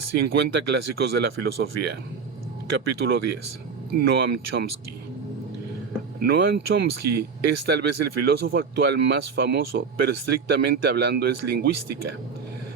50 clásicos de la filosofía. Capítulo 10. Noam Chomsky. Noam Chomsky es tal vez el filósofo actual más famoso, pero estrictamente hablando es lingüística.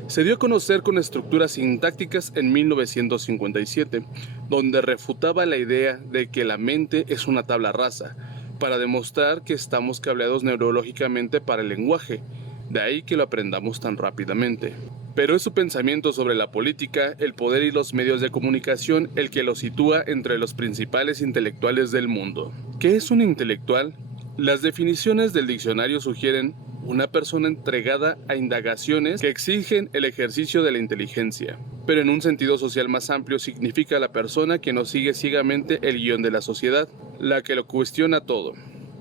Se dio a conocer con estructuras sintácticas en 1957, donde refutaba la idea de que la mente es una tabla rasa, para demostrar que estamos cableados neurológicamente para el lenguaje, de ahí que lo aprendamos tan rápidamente. Pero es su pensamiento sobre la política, el poder y los medios de comunicación el que lo sitúa entre los principales intelectuales del mundo. ¿Qué es un intelectual? Las definiciones del diccionario sugieren una persona entregada a indagaciones que exigen el ejercicio de la inteligencia, pero en un sentido social más amplio significa la persona que no sigue ciegamente el guión de la sociedad, la que lo cuestiona todo.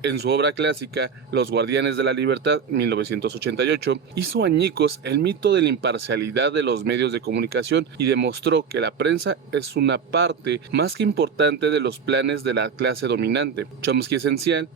En su obra clásica, Los Guardianes de la Libertad, 1988, hizo añicos el mito de la imparcialidad de los medios de comunicación y demostró que la prensa es una parte más que importante de los planes de la clase dominante. Chomsky Esencial,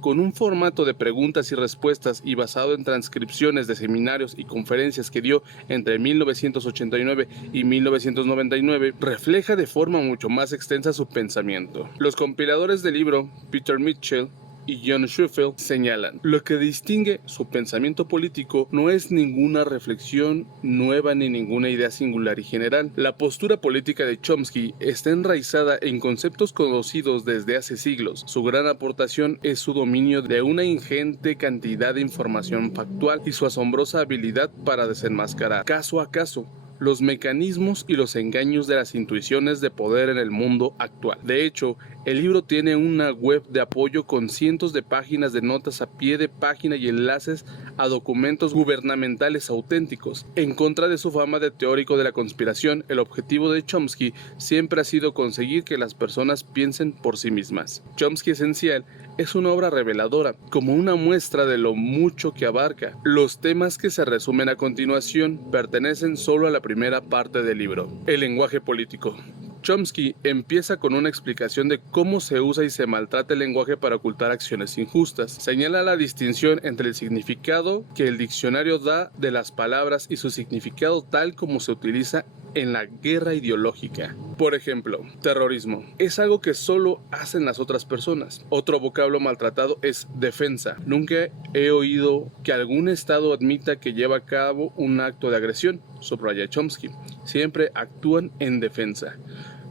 con un formato de preguntas y respuestas y basado en transcripciones de seminarios y conferencias que dio entre 1989 y 1999, refleja de forma mucho más extensa su pensamiento. Los compiladores del libro, Peter Mitchell y John Shufeldt, señalan: lo que distingue su pensamiento político no es ninguna reflexión nueva ni ninguna idea singular y general. La postura política de Chomsky está enraizada en conceptos conocidos desde hace siglos. Su gran aportación es su dominio de una ingente cantidad de información factual y su asombrosa habilidad para desenmascarar, caso a caso, los mecanismos y los engaños de las intuiciones de poder en el mundo actual. De hecho, el libro tiene una web de apoyo con cientos de páginas de notas a pie de página y enlaces a documentos gubernamentales auténticos. En contra de su fama de teórico de la conspiración, el objetivo de Chomsky siempre ha sido conseguir que las personas piensen por sí mismas. Chomsky Esencial es una obra reveladora, como una muestra de lo mucho que abarca. Los temas que se resumen a continuación pertenecen solo a la primera parte del libro. El lenguaje político. Chomsky empieza con una explicación de cómo se usa y se maltrata el lenguaje para ocultar acciones injustas. Señala la distinción entre el significado que el diccionario da de las palabras y su significado tal como se utiliza en la guerra ideológica. Por ejemplo, terrorismo es algo que solo hacen las otras personas. Otro vocablo maltratado es defensa. Nunca he oído que algún estado admita que lleva a cabo un acto de agresión, subraya Chomsky. Siempre actúan en defensa.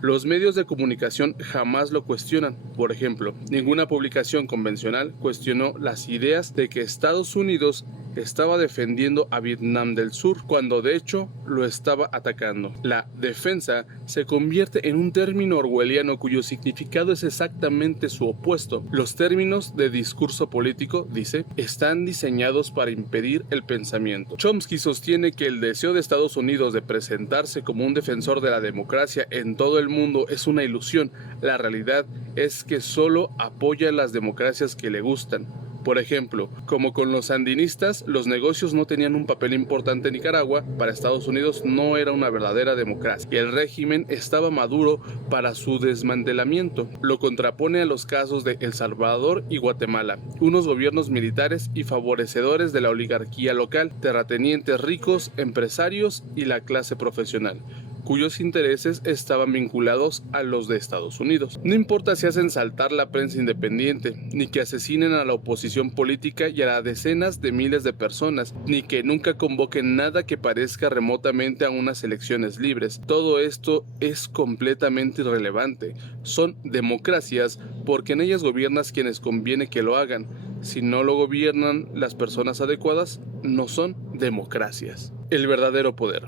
Los medios de comunicación jamás lo cuestionan. Por ejemplo, ninguna publicación convencional cuestionó las ideas de que Estados Unidos estaba defendiendo a Vietnam del Sur, cuando de hecho lo estaba atacando. La defensa se convierte en un término orwelliano cuyo significado es exactamente su opuesto. Los términos de discurso político, dice, están diseñados para impedir el pensamiento. Chomsky sostiene que el deseo de Estados Unidos de presentarse como un defensor de la democracia en todo el mundo es una ilusión. La realidad es que solo apoya las democracias que le gustan. Por ejemplo, como con los sandinistas, los negocios no tenían un papel importante en Nicaragua, para Estados Unidos no era una verdadera democracia y el régimen estaba maduro para su desmantelamiento. Lo contrapone a los casos de El Salvador y Guatemala, unos gobiernos militares y favorecedores de la oligarquía local, terratenientes ricos, empresarios y la clase profesional, cuyos intereses estaban vinculados a los de Estados Unidos. No importa si hacen saltar la prensa independiente, ni que asesinen a la oposición política y a las decenas de miles de personas, ni que nunca convoquen nada que parezca remotamente a unas elecciones libres. Todo esto es completamente irrelevante. Son democracias porque en ellas gobiernan quienes conviene que lo hagan. Si no lo gobiernan las personas adecuadas, no son democracias. El verdadero poder.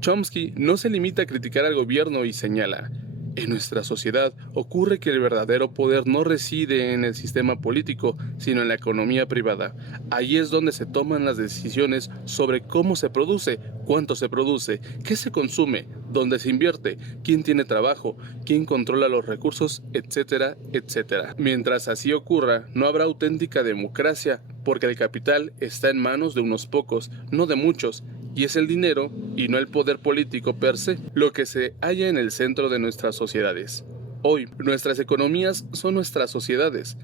Chomsky no se limita a criticar al gobierno y señala: en nuestra sociedad ocurre que el verdadero poder no reside en el sistema político, sino en la economía privada. Ahí es donde se toman las decisiones sobre cómo se produce, cuánto se produce, qué se consume, dónde se invierte, quién tiene trabajo, quién controla los recursos, etcétera, etcétera. Mientras así ocurra, no habrá auténtica democracia, porque el capital está en manos de unos pocos, no de muchos, y es el dinero, y no el poder político per se, lo que se halla en el centro de nuestras sociedades. Hoy, nuestras economías son nuestras sociedades.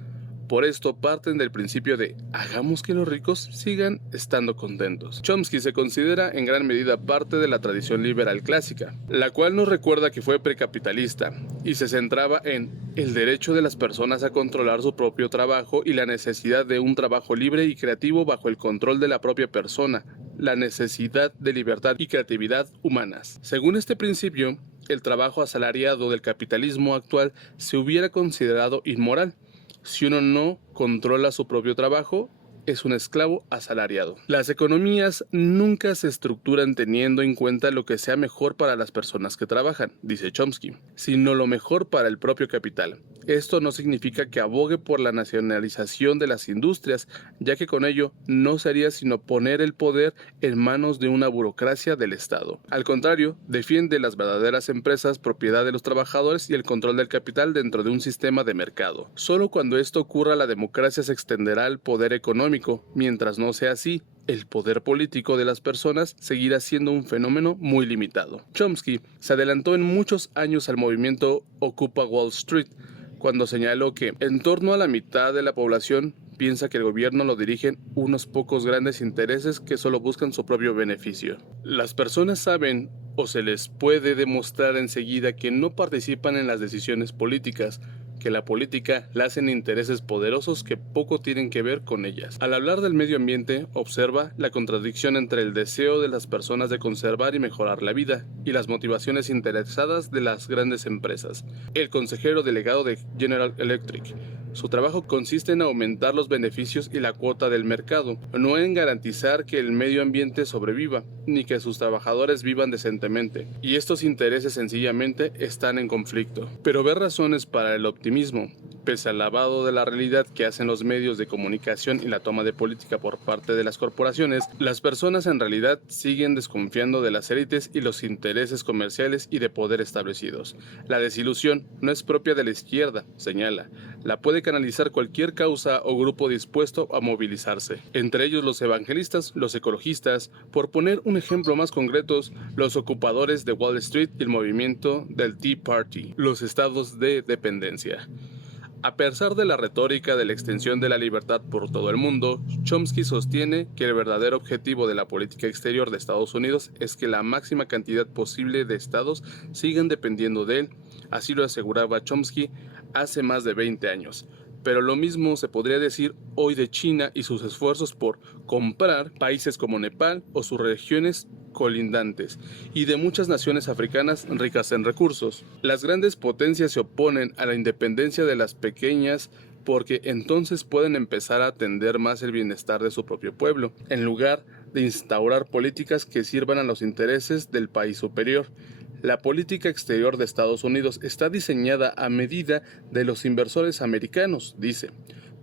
Por esto parten del principio de hagamos que los ricos sigan estando contentos. Chomsky se considera en gran medida parte de la tradición liberal clásica, la cual nos recuerda que fue precapitalista y se centraba en el derecho de las personas a controlar su propio trabajo y la necesidad de un trabajo libre y creativo bajo el control de la propia persona, la necesidad de libertad y creatividad humanas. Según este principio, el trabajo asalariado del capitalismo actual se hubiera considerado inmoral. Si uno no controla su propio trabajo, es un esclavo asalariado. Las economías nunca se estructuran teniendo en cuenta lo que sea mejor para las personas que trabajan, dice Chomsky, sino lo mejor para el propio capital. Esto no significa que abogue por la nacionalización de las industrias, ya que con ello no sería sino poner el poder en manos de una burocracia del Estado. Al contrario, defiende las verdaderas empresas, propiedad de los trabajadores y el control del capital dentro de un sistema de mercado. Solo cuando esto ocurra, la democracia se extenderá al poder económico. Mientras no sea así, el poder político de las personas seguirá siendo un fenómeno muy limitado. Chomsky se adelantó en muchos años al movimiento Ocupa Wall Street, cuando señaló que en torno a la mitad de la población piensa que el gobierno lo dirigen unos pocos grandes intereses que solo buscan su propio beneficio. Las personas saben o se les puede demostrar enseguida que no participan en las decisiones políticas, que la política la hacen intereses poderosos que poco tienen que ver con ellas. Al hablar del medio ambiente, observa la contradicción entre el deseo de las personas de conservar y mejorar la vida y las motivaciones interesadas de las grandes empresas. El consejero delegado de General Electric. Su trabajo consiste en aumentar los beneficios y la cuota del mercado, no en garantizar que el medio ambiente sobreviva, ni que sus trabajadores vivan decentemente, y estos intereses sencillamente están en conflicto. Pero ver razones para el optimismo, pese al lavado de la realidad que hacen los medios de comunicación y la toma de política por parte de las corporaciones, las personas en realidad siguen desconfiando de las élites y los intereses comerciales y de poder establecidos. La desilusión no es propia de la izquierda, señala, la puede canalizar cualquier causa o grupo dispuesto a movilizarse, entre ellos los evangelistas, los ecologistas, por poner un ejemplo más concreto, los ocupadores de Wall Street y el movimiento del Tea Party, los estados de dependencia. A pesar de la retórica de la extensión de la libertad por todo el mundo, Chomsky sostiene que el verdadero objetivo de la política exterior de Estados Unidos es que la máxima cantidad posible de estados sigan dependiendo de él. Así lo aseguraba Chomsky hace más de 20 años. Pero lo mismo se podría decir hoy de China y sus esfuerzos por comprar países como Nepal o sus regiones colindantes, y de muchas naciones africanas ricas en recursos. Las grandes potencias se oponen a la independencia de las pequeñas porque entonces pueden empezar a atender más el bienestar de su propio pueblo, en lugar de instaurar políticas que sirvan a los intereses del país superior. La política exterior de Estados Unidos está diseñada a medida de los inversores americanos, dice.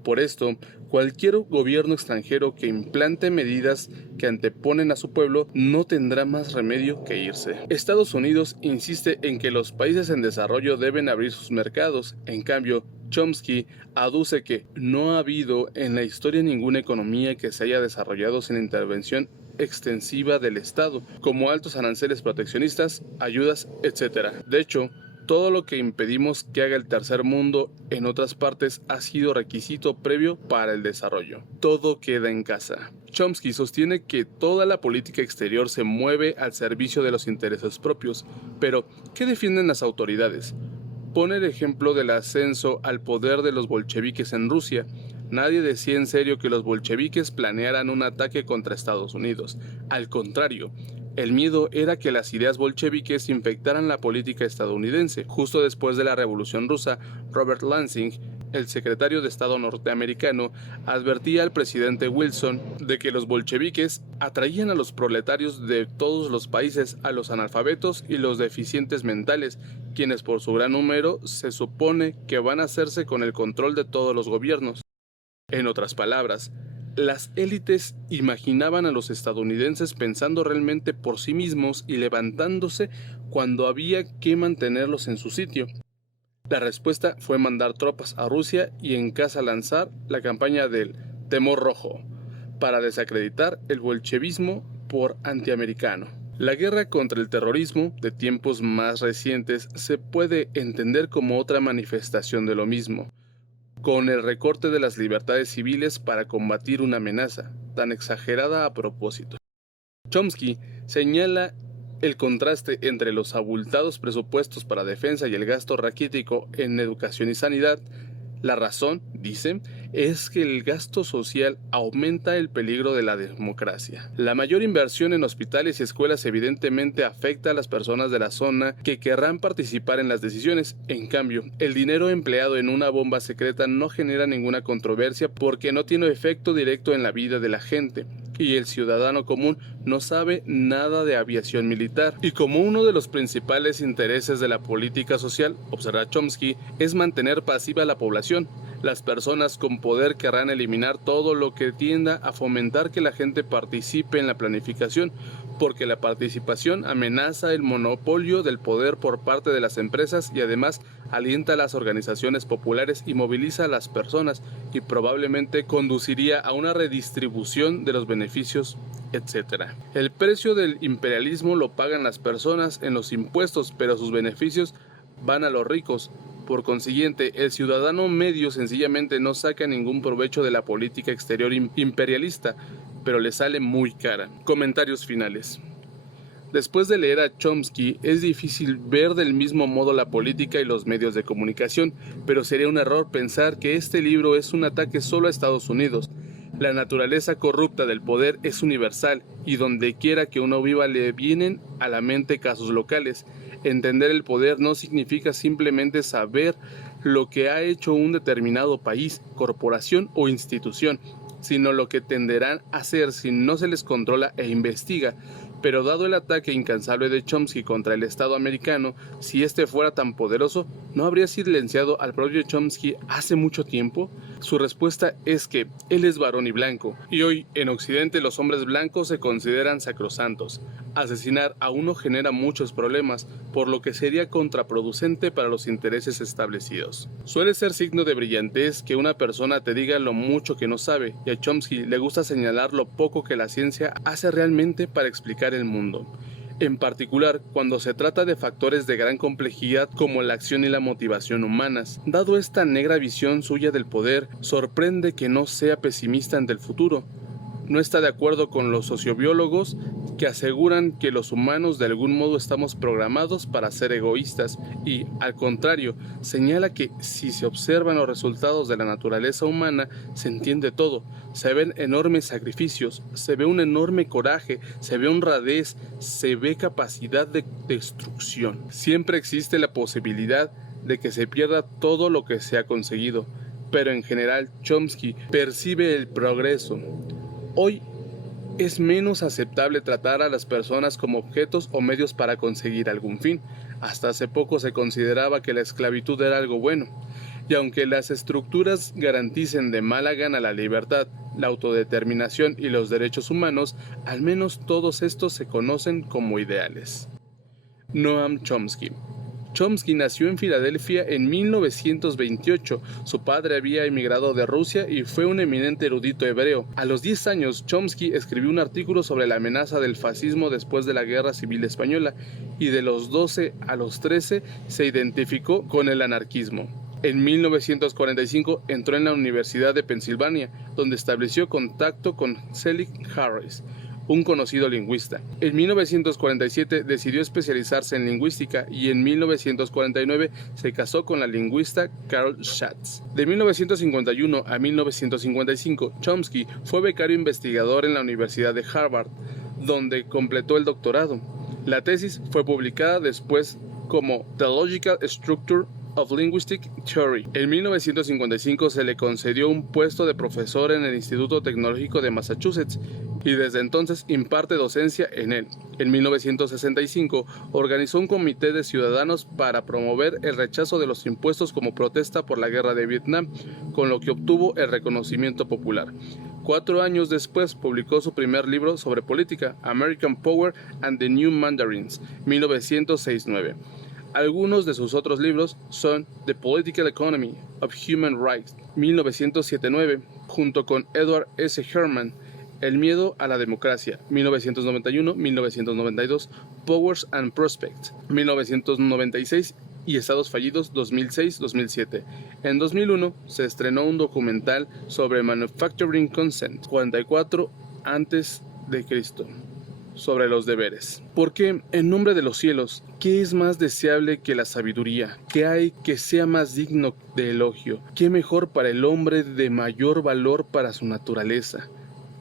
Por esto, cualquier gobierno extranjero que implante medidas que anteponen a su pueblo no tendrá más remedio que irse. Estados Unidos insiste en que los países en desarrollo deben abrir sus mercados. En cambio, Chomsky aduce que no ha habido en la historia ninguna economía que se haya desarrollado sin intervención extensiva del Estado, como altos aranceles proteccionistas, ayudas, etc. De hecho, todo lo que impedimos que haga el tercer mundo en otras partes ha sido requisito previo para el desarrollo. Todo queda en casa. Chomsky sostiene que toda la política exterior se mueve al servicio de los intereses propios, pero ¿qué defienden las autoridades? Pone el ejemplo del ascenso al poder de los bolcheviques en Rusia. Nadie decía en serio que los bolcheviques planearan un ataque contra Estados Unidos. Al contrario, el miedo era que las ideas bolcheviques infectaran la política estadounidense. Justo después de la Revolución Rusa, Robert Lansing, el secretario de Estado norteamericano, advertía al presidente Wilson de que los bolcheviques atraían a los proletarios de todos los países, a los analfabetos y los deficientes mentales, quienes por su gran número se supone que van a hacerse con el control de todos los gobiernos. En otras palabras, las élites imaginaban a los estadounidenses pensando realmente por sí mismos y levantándose cuando había que mantenerlos en su sitio. La respuesta fue mandar tropas a Rusia y en casa lanzar la campaña del Temor Rojo para desacreditar el bolchevismo por antiamericano. La guerra contra el terrorismo de tiempos más recientes se puede entender como otra manifestación de lo mismo. con el recorte de las libertades civiles para combatir una amenaza tan exagerada a propósito. Chomsky señala el contraste entre los abultados presupuestos para defensa y el gasto raquítico en educación y sanidad. La razón, dice, es que el gasto social aumenta el peligro de la democracia. La mayor inversión en hospitales y escuelas evidentemente afecta a las personas de la zona que querrán participar en las decisiones. En cambio, el dinero empleado en una bomba secreta no genera ninguna controversia porque no tiene efecto directo en la vida de la gente. Y el ciudadano común no sabe nada de aviación militar. Y como uno de los principales intereses de la política social, observa Chomsky, es mantener pasiva a la población, las personas con poder querrán eliminar todo lo que tienda a fomentar que la gente participe en la planificación, porque la participación amenaza el monopolio del poder por parte de las empresas y además alienta a las organizaciones populares y moviliza a las personas y probablemente conduciría a una redistribución de los beneficios, etc. El precio del imperialismo lo pagan las personas en los impuestos, pero sus beneficios van a los ricos. Por consiguiente, el ciudadano medio sencillamente no saca ningún provecho de la política exterior imperialista, pero le sale muy cara. Comentarios finales. Después de leer a Chomsky, es difícil ver del mismo modo la política y los medios de comunicación, pero sería un error pensar que este libro es un ataque solo a Estados Unidos. La naturaleza corrupta del poder es universal y donde quiera que uno viva le vienen a la mente casos locales. Entender el poder no significa simplemente saber lo que ha hecho un determinado país, corporación o institución, sino lo que tenderán a hacer si no se les controla e investiga. Pero dado el ataque incansable de Chomsky contra el Estado americano, si este fuera tan poderoso, ¿no habría silenciado al propio Chomsky hace mucho tiempo? Su respuesta es que él es varón y blanco, y hoy en Occidente los hombres blancos se consideran sacrosantos. Asesinar a uno genera muchos problemas, por lo que sería contraproducente para los intereses establecidos. Suele ser signo de brillantez que una persona te diga lo mucho que no sabe, y a Chomsky le gusta señalar lo poco que la ciencia hace realmente para explicar el mundo. En particular, cuando se trata de factores de gran complejidad como la acción y la motivación humanas. Dado esta negra visión suya del poder, sorprende que no sea pesimista ante el futuro. No está de acuerdo con los sociobiólogos que aseguran que los humanos de algún modo estamos programados para ser egoístas y, al contrario, señala que si se observan los resultados de la naturaleza humana, se entiende todo. Se ven enormes sacrificios, se ve un enorme coraje, se ve honradez, se ve capacidad de destrucción. Siempre existe la posibilidad de que se pierda todo lo que se ha conseguido, pero en general Chomsky percibe el progreso. Hoy es menos aceptable tratar a las personas como objetos o medios para conseguir algún fin. Hasta hace poco se consideraba que la esclavitud era algo bueno. Y aunque las estructuras garanticen de mala gana la libertad, la autodeterminación y los derechos humanos, al menos todos estos se conocen como ideales. Noam Chomsky. Chomsky nació en Filadelfia en 1928. Su padre había emigrado de Rusia y fue un eminente erudito hebreo. A los 10 años, Chomsky escribió un artículo sobre la amenaza del fascismo después de la Guerra Civil Española, y de los 12 a los 13 se identificó con el anarquismo. En 1945 entró en la Universidad de Pensilvania, donde estableció contacto con Selig Harris, un conocido lingüista. En 1947 decidió especializarse en lingüística y en 1949 se casó con la lingüista Carol Schatz. De 1951 a 1955, Chomsky fue becario investigador en la Universidad de Harvard, donde completó el doctorado. La tesis fue publicada después como The Logical Structure of Linguistic Theory. En 1955 se le concedió un puesto de profesor en el Instituto Tecnológico de Massachusetts y desde entonces imparte docencia en él. En 1965 organizó un comité de ciudadanos para promover el rechazo de los impuestos como protesta por la guerra de Vietnam, con lo que obtuvo el reconocimiento popular. 4 años después publicó su primer libro sobre política, American Power and the New Mandarins, 1969. Algunos de sus otros libros son The Political Economy of Human Rights, 1979, junto con Edward S. Herman, El miedo a la democracia, 1991-1992, Powers and Prospects, 1996, y estados fallidos 2006-2007. En 2001 se estrenó un documental sobre Manufacturing Consent 44 antes de Cristo, sobre los deberes. Porque, en nombre de los cielos, ¿qué es más deseable que la sabiduría? ¿Qué hay que sea más digno de elogio? ¿Qué mejor para el hombre de mayor valor para su naturaleza?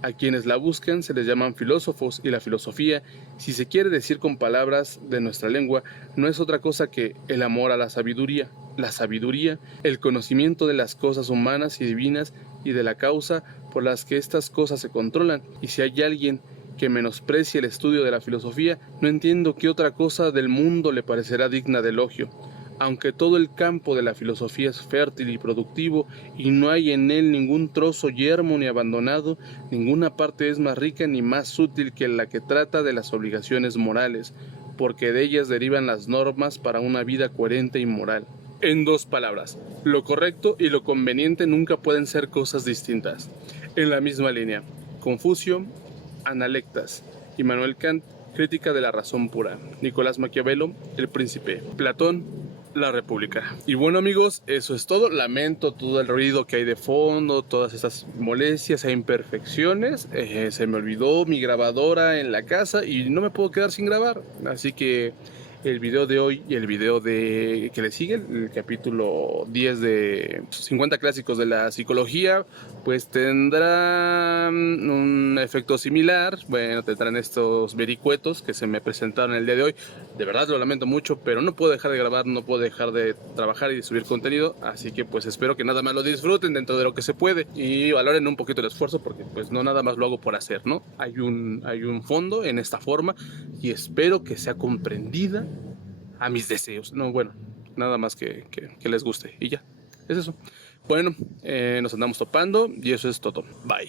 A quienes la buscan se les llaman filósofos, y la filosofía, si se quiere decir con palabras de nuestra lengua, no es otra cosa que el amor a la sabiduría. La sabiduría, el conocimiento de las cosas humanas y divinas y de la causa por las que estas cosas se controlan. Y si hay alguien que menosprecie el estudio de la filosofía, no entiendo qué otra cosa del mundo le parecerá digna de elogio. Aunque todo el campo de la filosofía es fértil y productivo, y no hay en él ningún trozo yermo ni abandonado, ninguna parte es más rica ni más útil que la que trata de las obligaciones morales, porque de ellas derivan las normas para una vida coherente y moral. En dos palabras, lo correcto y lo conveniente nunca pueden ser cosas distintas. En la misma línea, Confucio, Analectas, Immanuel Kant, Crítica de la razón pura, Nicolás Maquiavelo, El Príncipe, Platón, La República. Y bueno, amigos, eso es todo. Lamento todo el ruido que hay de fondo, todas esas molestias e imperfecciones. Se me olvidó mi grabadora en la casa y no me puedo quedar sin grabar. Así que el video de hoy y el video que le sigue, el capítulo 10 de 50 clásicos de la psicología, pues tendrán un efecto similar. Bueno, tendrán estos vericuetos que se me presentaron el día de hoy. De verdad lo lamento mucho, pero no puedo dejar de grabar, no puedo dejar de trabajar y de subir contenido. Así que pues espero que nada más lo disfruten dentro de lo que se puede y valoren un poquito el esfuerzo, porque pues no nada más lo hago por hacer, ¿no? Hay un fondo en esta forma y espero que sea comprendida a mis deseos. No, bueno, nada más que les guste y ya, es eso. Bueno, nos andamos topando y eso es todo. Bye.